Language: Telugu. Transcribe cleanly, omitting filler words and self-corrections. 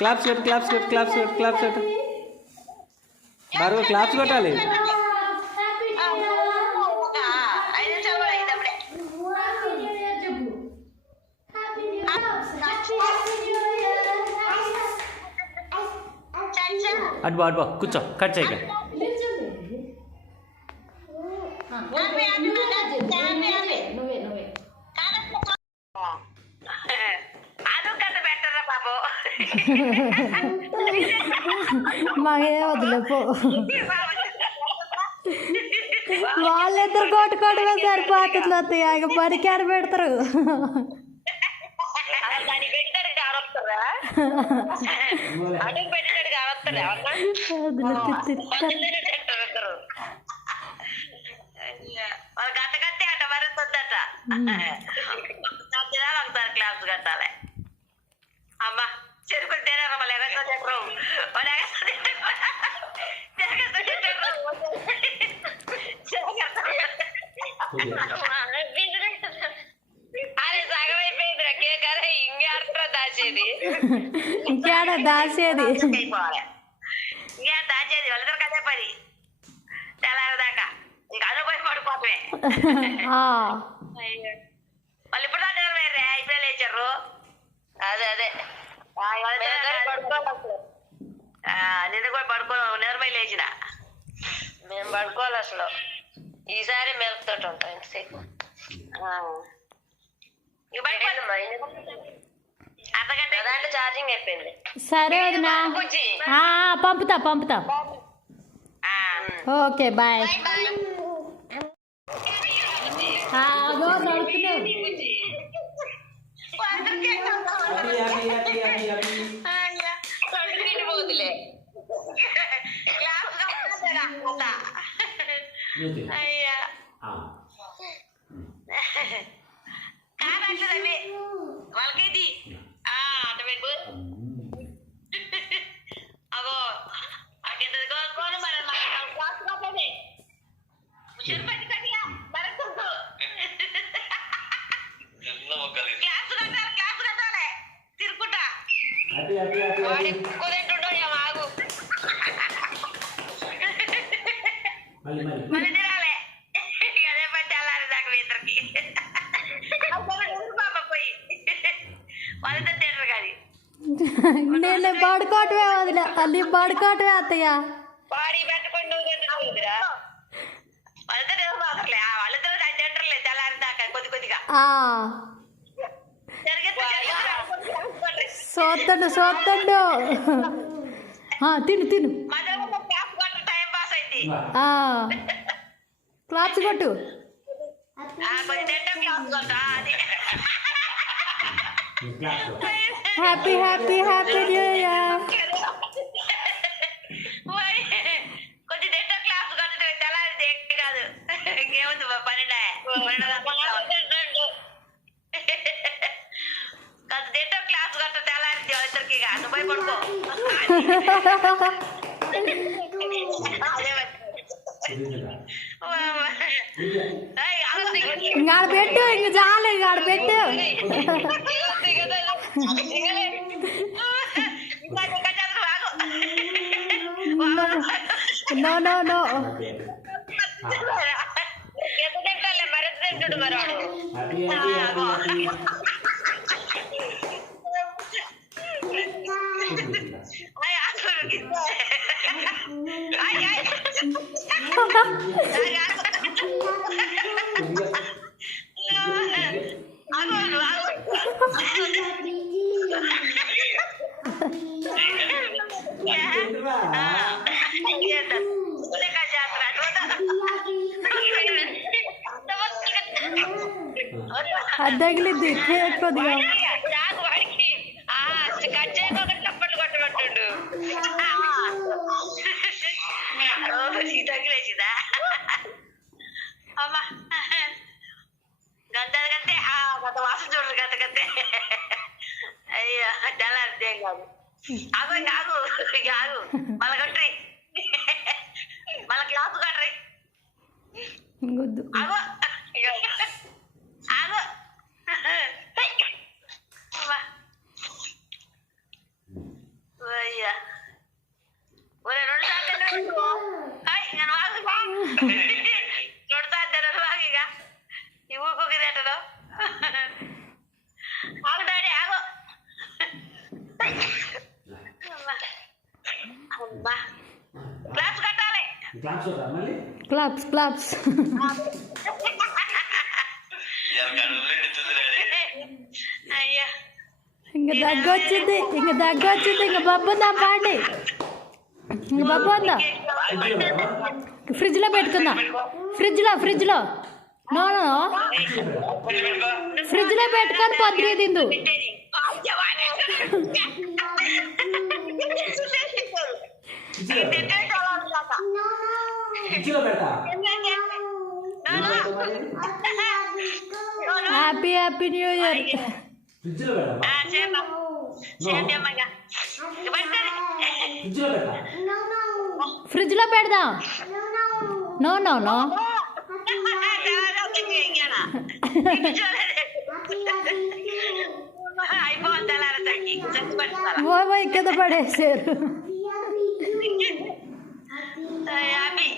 క్లాప్స్ కొట్టు క్లాప్స్ కొట్టు క్లాప్స్ కొట్టు క్లాప్స్ కొట్టు బారు క్లాప్స్ కొట్టాలి. అటు బా కూర్చో కట్ చేయక. మాకే వదిలేపో వాళ్ళిద్దరు కొట్టుకోవడమే సరిపోతుంది అత్తయ్య. ఇక పరికారు పెడతారు. క్లాస్ కట్టాలి. అమ్మా చెరుకు తినారా మళ్ళీ ఎగస్తా చెప్పరు అది సగం అయిపోయింది. కేకరే ఇంకేట్రా దాచేది ఇంకేడ దాచేది ఇంకే దాచేది వాళ్ళిద్దరు కదే పని తెల్లారదాకా ఇంక అనుకోని పడిపోతే వాళ్ళు ఇప్పుడు దాకా నిలబడరే ఇప్పుడే లేచారు. అదే అదే నిన్న కూడా పడుకో నిర్మై లేచిన మేము పడుకోవాలి. అసలు ఈసారి మెలుపుతోటి ఉంటాం ఎంతసేపు. అర్ధగంట దాంట్లో ఛార్జింగ్ అయిపోయింది. సరే వదినా పంపుతా పంపుతా. Okay bye. అయ్యా కాదట్లేదవి వాళ్ళకేది అటు పెట్టు. అగో అక్కడ మరి క్లాస్ కాదే చెరుపట్టి కట్టిగా బరకుంటు క్లాస్ కట్టాలి క్లాస్ కట్టాలి తిరుక్కుంటా వాడు ఎక్కువ తింటుండో ఏం ఆగు మళ్ళీ తినాలి. అదే పట్టి అల్లారి దాకా ఇద్దరికి బాబా పోయి వాళ్ళతో తింటారు కానీ నేను పడుకోవటమే వదిలే తల్లి పడుకోవటమే అత్తయ్య. బాడీ పెట్టుకొని నువ్వు తింటురా వాళ్ళతో తినలే వాళ్ళతో తింటారులే తెల్లారి దాకా కొద్ది కొద్దిగా సోత్తండు సోత్తండు తిను తిను టైం పాస్ అయింది. క్లాప్స్ కొట్టు. Happy happy happy new year. కొంచెం తింటా క్లాస్ కొట్టు తెల్లారి ఎక్కి కాదు ఇంకేముంది 12 కొంచెం తింటా క్లాస్ కొట్టు తెల్లారి ఇద్దరికి నువ్వు పోయి పడుకో. ఇంకాడ పెట్టు ఇంక చాలు ఇంకాడ పెట్టు. నో నో నో తింటాలే మరి తింటుడు మరవాడు. అది తగిలిద్ది కొద్దిగా వాడికి కట్ చేయకుండా చప్పట్లు కొట్టబట్టుండు తగిలేసిందా అమ్మా గంతే గత వాసన చూడరు గంతే. అయ్యా చాలా అర్థం కాదు. ఆగు ఆగు ఆగు మళ్ళీ కట్రి మళ్ళీ క్లాస్ కట్రి ఆగు ఆగు క్లాప్స్ వద్దా మళ్ళీ క్లాప్స్ క్లాప్స్ అయ్యా ఇంక దగ్గొచ్చింది ఇంక బబ్బు ఉందా పాండి ఇంక బబ్బు ఉందా ఫ్రిడ్జ్లో పెట్టుకుందాం ఫ్రిడ్జ్లో నో ఫ్రిడ్జ్లో పెట్టుకొని పొద్దునే తిందు ఫ్రిడ్జ్లో పెట్టా హ్యాపీ హ్యాపీ న్యూ ఇయర్ ఫ్రిడ్జ్లో పెట్టా ఫ్రిడ్జ్లో పెట్టా ఫ్రిడ్జ్లో పెడదాం నో నో నో ఓ కింద పడేసారు హ్యాపీ